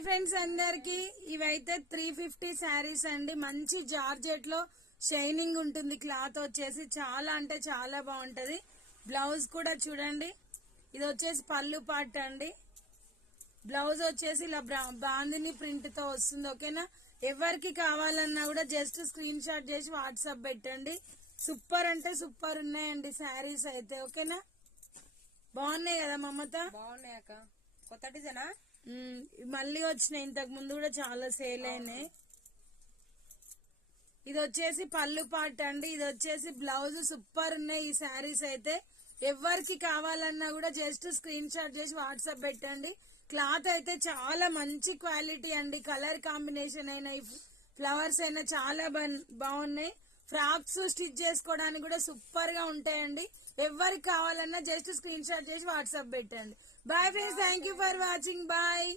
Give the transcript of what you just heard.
Hi friends అందరికి ఇవైతే 350 శారీస్ అండి. మంచి జార్జెట్ లో షైనింగ్ ఉంటుంది. క్లాత్ వచ్చేసి చాలా అంటే చాలా బాగుంటది. బ్లౌజ్ కూడా చూడండి. ఇది వచ్చేసి పళ్ళు పార్ట్ అండి. బ్లౌజ్ వచ్చేసి ఇలా బాందిని ప్రింట్ తో వస్తుంది. ఓకేనా, ఎవరికి కావాలన్నా కూడా జస్ట్ స్క్రీన్ షాట్ చేసి వాట్సాప్ పెట్టండి. సూపర్ అంటే సూపర్ ఉన్నాయండి శారీస్ అయితే. ఓకేనా, బాగున్నాయి కదా మమత? బాగున్నాయి అక్క. కొత్త డిజైనా? మళ్ళీ వచ్చినాయి. ఇంతకు ముందు కూడా చాలా సేల్ అయినాయి. ఇది వచ్చేసి పళ్ళు పార్ట్ అండి. ఇది వచ్చేసి బ్లౌజ్. సూపర్ ఉన్నాయి ఈ శారీస్ అయితే. ఎవరికి కావాలన్నా కూడా జస్ట్ స్క్రీన్ షాట్ చేసి వాట్సాప్ పెట్టండి. క్లాత్ అయితే చాలా మంచి క్వాలిటీ అండి. కలర్ కాంబినేషన్ అయినా ఫ్లవర్స్ అయినా చాలా బాగున్నాయి. ఫ్రాక్స్ స్టిచ్ చేసుకోవడానికి కూడా సూపర్ గా ఉంటాయండి. ఎవరికి కావాలన్నా జస్ట్ స్క్రీన్ షాట్ చేసి వాట్సాప్ పెట్టండి. Bye friends, thank you for watching. Bye.